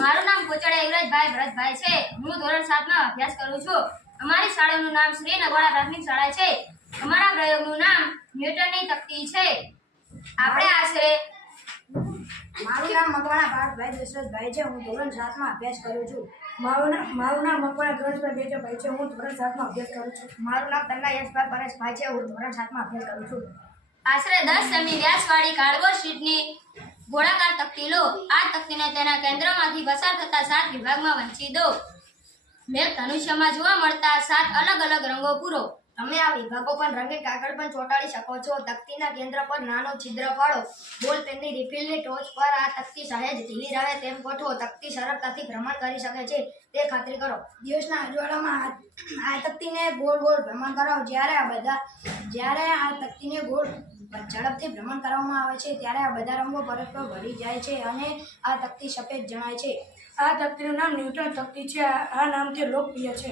મારું નામ કોચડા યુવરાજભાઈ ભરતભાઈ છે। હું ધોરણ 7 માં અભ્યાસ કરું છું। અમારી શાળાનું નામ શ્રી નગવાડા પ્રાથમિક શાળા છે। અમારા પ્રયોગનું નામ ન્યૂટનની તકતી છે। આપણે આશરે મારું નામ મકવાણા ભારતભાઈ દશરથભાઈ છે। હું ધોરણ 7 માં અભ્યાસ કરું છું। મારું નામ મકવાણા ગણેશભાઈ બેજાભાઈ છે। હું ધોરણ 7 માં અભ્યાસ કરું છું। મારું નામ તન્ના યશભાઈ પરેશભાઈ છે। હું ધોરણ 7 માં અભ્યાસ કરું છું। આશરે 10 સેમી વ્યાસવાળી કાર્ડબોર્ડ શીટની ગોળાકાર તકતી લો। આ તકતીને તેના કેન્દ્રમાંથી પસાર થતા 7 વિભાગમાં વહેંચી દો। મેં ધનુષ્યમાં જોવા મળતા 7 અલગ અલગ રંગો પૂરો। તમે આ વિભાગો પર રંગીન કાગળ પણ ચોંટાડી શકો છો। તકતીના કેન્દ્ર પર નાનો છિદ્ર પાડો। બોલ પેનની રિફિલની ટોચ પર આ તકતી સહેજ ઢીલી રહે તેમ ગોઠવો। તકતી સરળતાથી ભ્રમણ કરી શકે છે તે ખાતરી કરો। દિવસના અજવાળામાં આ તકતીને ગોળ ગોળ ભ્રમણ કરાવો। જ્યારે આ તકતીને ગોળ ઝડપથી ભ્રમણ કરવામાં આવે છે ત્યારે આ બધા રંગો પરસ્પર ભળી જાય છે અને આ તકતી સફેદ જણાય છે। આ તકતીનું નામ ન્યૂટન તકતી છે। આ નામથી લોકપ્રિય છે।